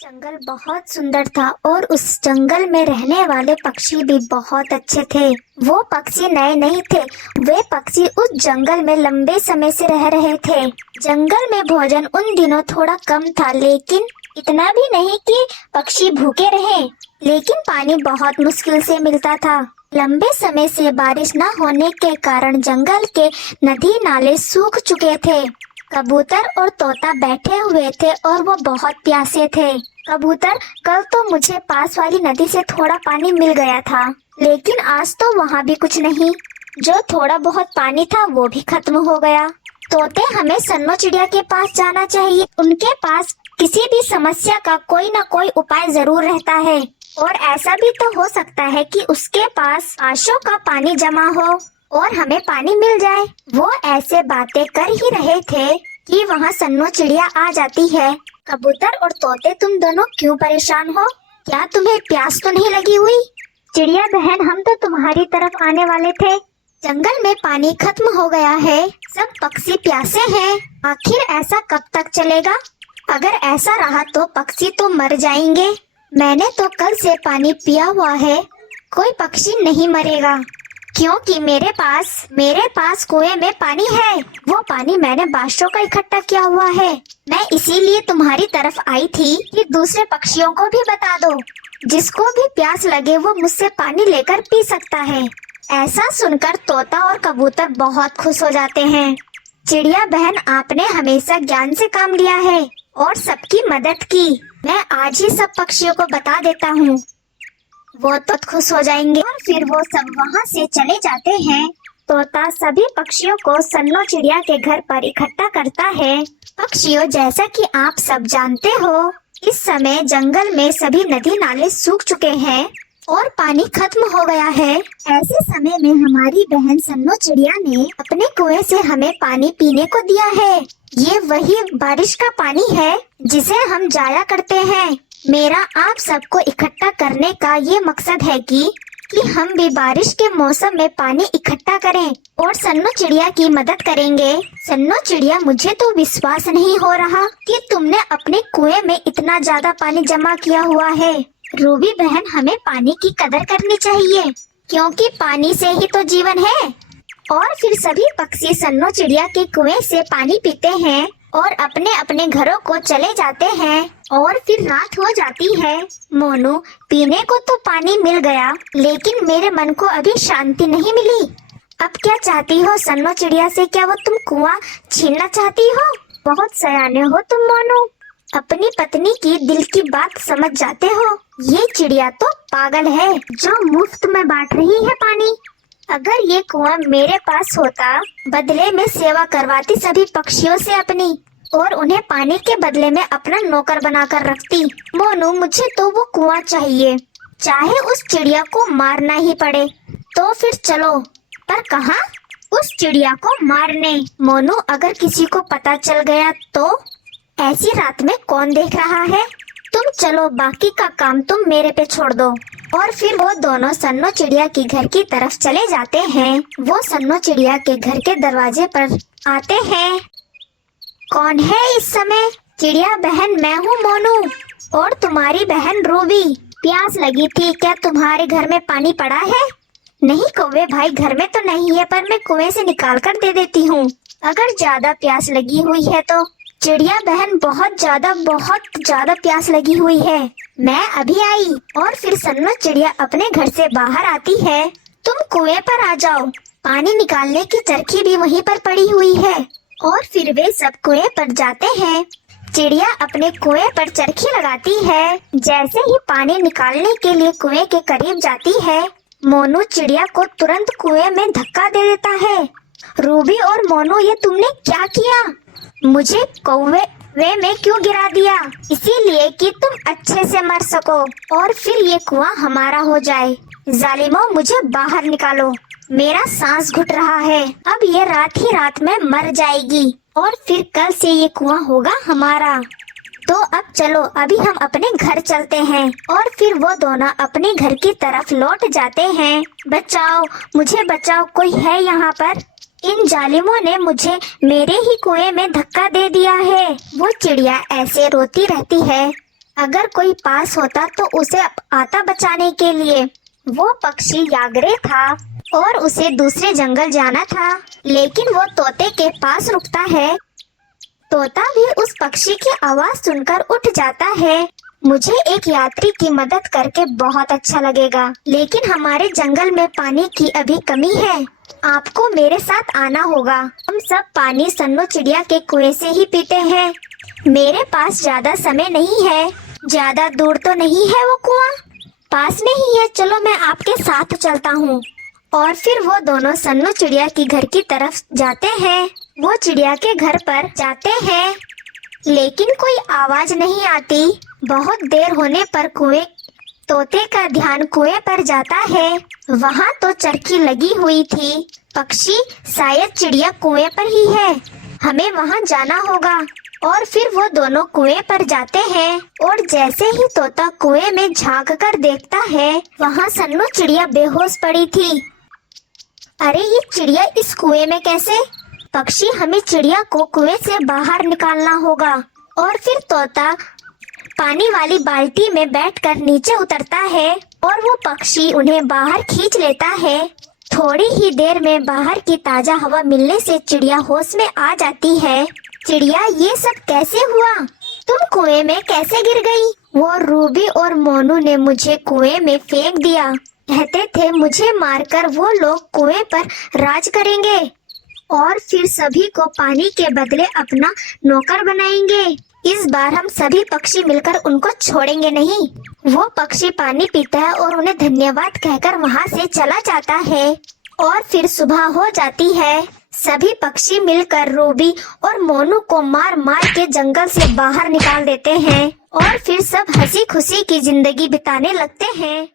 जंगल बहुत सुंदर था और उस जंगल में रहने वाले पक्षी भी बहुत अच्छे थे। वो पक्षी नए नहीं थे, वे पक्षी उस जंगल में लंबे समय से रह रहे थे। जंगल में भोजन उन दिनों थोड़ा कम था, लेकिन इतना भी नहीं कि पक्षी भूखे रहे। लेकिन पानी बहुत मुश्किल से मिलता था। लंबे समय से बारिश न होने के कारण जंगल के नदी नाले सूख चुके थे। कबूतर और तोता बैठे हुए थे और वो बहुत प्यासे थे। कबूतर, कल तो मुझे पास वाली नदी से थोड़ा पानी मिल गया था, लेकिन आज तो वहाँ भी कुछ नहीं। जो थोड़ा बहुत पानी था वो भी खत्म हो गया। तोते, हमें सन्नो चिड़िया के पास जाना चाहिए। उनके पास किसी भी समस्या का कोई न कोई उपाय जरूर रहता है, और ऐसा भी तो हो सकता है कि उसके पास आशों का पानी जमा हो और हमें पानी मिल जाए। वो ऐसे बातें कर ही रहे थे कि वहाँ सन्नो चिड़िया आ जाती है। कबूतर और तोते, तुम दोनों क्यों परेशान हो? क्या तुम्हें प्यास तो नहीं लगी हुई? चिड़िया बहन, हम तो तुम्हारी तरफ आने वाले थे। जंगल में पानी खत्म हो गया है, सब पक्षी प्यासे हैं। आखिर ऐसा कब तक चलेगा? अगर ऐसा रहा तो पक्षी तो मर जाएंगे। मैंने तो कल से पानी पिया हुआ है, कोई पक्षी नहीं मरेगा, क्योंकि मेरे पास कुएं में पानी है। वो पानी मैंने बारिशों का इकट्ठा किया हुआ है। मैं इसीलिए तुम्हारी तरफ आई थी कि दूसरे पक्षियों को भी बता दो। जिसको भी प्यास लगे वो मुझसे पानी लेकर पी सकता है। ऐसा सुनकर तोता और कबूतर बहुत खुश हो जाते हैं। चिड़िया बहन, आपने हमेशा ज्ञान से काम लिया है और सबकी मदद की। मैं आज ही सब पक्षियों को बता देता हूँ, वो तो खुश हो जाएंगे। और फिर वो सब वहाँ से चले जाते हैं। तोता सभी पक्षियों को सन्नो चिड़िया के घर पर इकट्ठा करता है। पक्षियों, जैसा कि आप सब जानते हो, इस समय जंगल में सभी नदी नाले सूख चुके हैं और पानी खत्म हो गया है। ऐसे समय में हमारी बहन सन्नो चिड़िया ने अपने कुएं से हमें पानी पीने को दिया है। ये वही बारिश का पानी है जिसे हम जाया करते हैं। मेरा आप सबको इकट्ठा करने का ये मकसद है कि हम भी बारिश के मौसम में पानी इकट्ठा करें और सन्नो चिड़िया की मदद करेंगे। सन्नो चिड़िया, मुझे तो विश्वास नहीं हो रहा कि तुमने अपने कुएं में इतना ज्यादा पानी जमा किया हुआ है। रूबी बहन, हमें पानी की कदर करनी चाहिए, क्योंकि पानी से ही तो जीवन है। और फिर सभी पक्षी सन्नो चिड़िया के कुएं से पानी पीते हैं और अपने अपने घरों को चले जाते हैं। और फिर रात हो जाती है। मोनू, पीने को तो पानी मिल गया, लेकिन मेरे मन को अभी शांति नहीं मिली। अब क्या चाहती हो सन्नो चिड़िया से? क्या वो तुम कुआं छीनना चाहती हो? बहुत सयाने हो तुम मोनू, अपनी पत्नी की दिल की बात समझ जाते हो। ये चिड़िया तो पागल है जो मुफ्त में बांट रही है पानी। अगर ये कुआं मेरे पास होता, बदले में सेवा करवाती सभी पक्षियों से अपनी, और उन्हें पानी के बदले में अपना नौकर बनाकर रखती। मोनू, मुझे तो वो कुआं चाहिए, चाहे उस चिड़िया को मारना ही पड़े। तो फिर चलो, पर कहाँ? उस चिड़िया को मारने। मोनू, अगर किसी को पता चल गया तो? ऐसी रात में कौन देख रहा है? तुम चलो, बाकी का काम तुम मेरे पे छोड़ दो। और फिर वो दोनों सन्नो चिड़िया के घर की तरफ चले जाते हैं। वो सन्नो चिड़िया के घर के दरवाजे पर आते हैं। कौन है इस समय? चिड़िया बहन, मैं हूँ मोनू, और तुम्हारी बहन रूबी। प्यास लगी थी, क्या तुम्हारे घर में पानी पड़ा है? नहीं कौवे भाई, घर में तो नहीं है, पर मैं कुएं से निकाल कर दे देती हूँ अगर ज्यादा प्यास लगी हुई है तो। चिड़िया बहन, बहुत ज्यादा प्यास लगी हुई है, मैं अभी आई। और फिर सन्नो चिड़िया अपने घर से बाहर आती है। तुम कुएं पर आ जाओ, पानी निकालने की चरखी भी वहीं पर पड़ी हुई है। और फिर वे सब कुएं पर जाते हैं। चिड़िया अपने कुएं पर चरखी लगाती है। जैसे ही पानी निकालने के लिए कुएं के करीब जाती है, मोनू चिड़िया को तुरंत कुएं में धक्का दे देता है। रूबी और मोनू, ये तुमने क्या किया? मुझे कौवे में क्यों गिरा दिया? इसीलिए कि तुम अच्छे से मर सको और फिर ये कुआं हमारा हो जाए। जालिमों, मुझे बाहर निकालो, मेरा सांस घुट रहा है। अब ये रात ही रात में मर जाएगी और फिर कल से ये कुआं होगा हमारा। तो अब चलो, अभी हम अपने घर चलते हैं। और फिर वो दोनों अपने घर की तरफ लौट जाते हैं। बचाओ, मुझे बचाओ, कोई है यहाँ पर? इन जालिमों ने मुझे मेरे ही कुएं में धक्का दे दिया है। वो चिड़िया ऐसे रोती रहती है। अगर कोई पास होता तो उसे आता बचाने के लिए। वो पक्षी यागरे था और उसे दूसरे जंगल जाना था, लेकिन वो तोते के पास रुकता है। तोता भी उस पक्षी की आवाज सुनकर उठ जाता है। मुझे एक यात्री की मदद करके बहुत अच्छा लगेगा, लेकिन हमारे जंगल में पानी की अभी कमी है। आपको मेरे साथ आना होगा। हम सब पानी सन्नो चिड़िया के कुएं से ही पीते हैं। मेरे पास ज्यादा समय नहीं है। ज्यादा दूर तो नहीं है वो कुआं, पास में ही है। चलो मैं आपके साथ चलता हूँ। और फिर वो दोनों सन्नो चिड़िया की घर की तरफ जाते हैं। वो चिड़िया के घर पर जाते हैं, लेकिन कोई आवाज नहीं आती। बहुत देर होने पर तोते का ध्यान कुएं पर जाता है। वहाँ तो चरखी लगी हुई थी। पक्षी, शायद चिड़िया कुएं पर ही है, हमें वहाँ जाना होगा। और फिर वो दोनों कुएं पर जाते हैं और जैसे ही तोता कुएं में झांक कर देखता है, वहाँ सन्नो चिड़िया बेहोश पड़ी थी। अरे ये चिड़िया इस कुएं में कैसे? पक्षी, हमें चिड़िया को कुएं से बाहर निकालना होगा। और फिर तोता पानी वाली बाल्टी में बैठकर नीचे उतरता है और वो पक्षी उन्हें बाहर खींच लेता है। थोड़ी ही देर में बाहर की ताजा हवा मिलने से चिड़िया होश में आ जाती है। चिड़िया, ये सब कैसे हुआ? तुम कुएं में कैसे गिर गई? वो रूबी और मोनू ने मुझे कुएं में फेंक दिया। कहते थे मुझे मारकर वो लोग कुएं पर राज करेंगे और फिर सभी को पानी के बदले अपना नौकर बनाएंगे। इस बार हम सभी पक्षी मिलकर उनको छोड़ेंगे नहीं। वो पक्षी पानी पीता है और उन्हें धन्यवाद कहकर वहाँ से चला जाता है। और फिर सुबह हो जाती है। सभी पक्षी मिलकर रूबी और मोनू को मार मार के जंगल से बाहर निकाल देते हैं और फिर सब हंसी खुशी की जिंदगी बिताने लगते हैं।